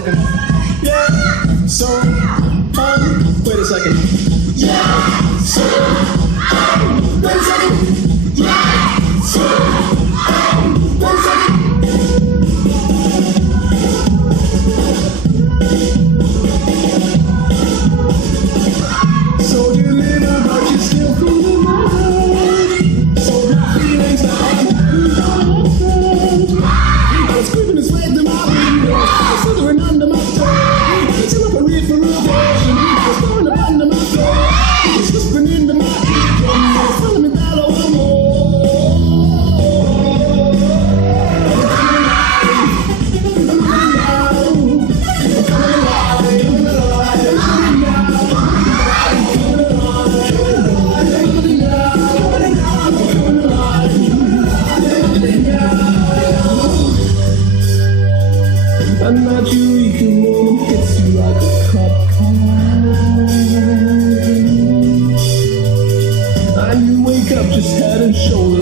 second. Yeah, so, wait a second. Yeah, so, wait a second. Yeah, so, wait a second. So you live but you still feel my heart. So my feelings I was creeping this way to my window, slithering under my toe, reaching up a reef for a vision. I was throwing up under my door, it's whispering into my eardrum, it's telling me that I want more. And that eureka moment hits you like a cup and you wake up just head and shoulders